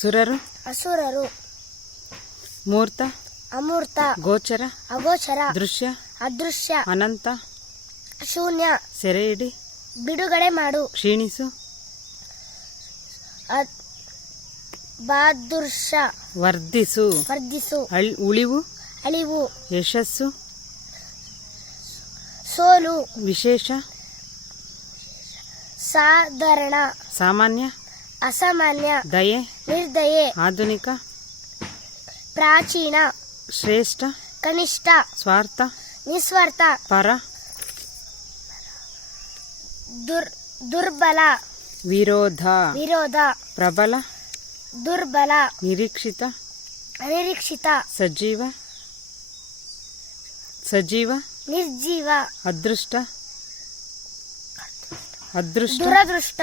ಸುರರು ಅಸುರರು, ಮೂರ್ತ ಅಮೂರ್ತ, ಗೋಚರ ಅಗೋಚರ, ದೃಶ್ಯ ಅದೃಶ್ಯ, ಅನಂತ ಶೂನ್ಯ, ಸೆರೆಹಿಡಿ ಬಿಡುಗಡೆ ಮಾಡು, ಕ್ಷೀಣಿಸು ಬಾದುರ್ಷ, ವರ್ಧಿಸು ವರ್ಧಿಸು, ಉಳಿವು ಅಳಿವು, ಯಶಸ್ಸು ಸೋಲು, ವಿಶೇಷ ಸಾಧಾರಣ, ಸಾಮಾನ್ಯ ಅಸಾಮಾನ್ಯ, ದಯೆ ನಿರ್ದಯೆ, ಆಧುನಿಕ ಪ್ರಾಚೀನ, ಶ್ರೇಷ್ಠ ಕನಿಷ್ಠ, ಸ್ವಾರ್ಥ ನಿಸ್ವಾರ್ಥ, ಪರ ದುರ್ಬಲ, ವಿರೋಧ ವಿರೋಧ, ಪ್ರಬಲ ದುರ್ಬಲ, ನಿರೀಕ್ಷಿತ ಅನಿರೀಕ್ಷಿತ, ಸಜೀವ ನಿರ್ಜೀವ, ಅದೃಷ್ಟ ದುರದೃಷ್ಟ.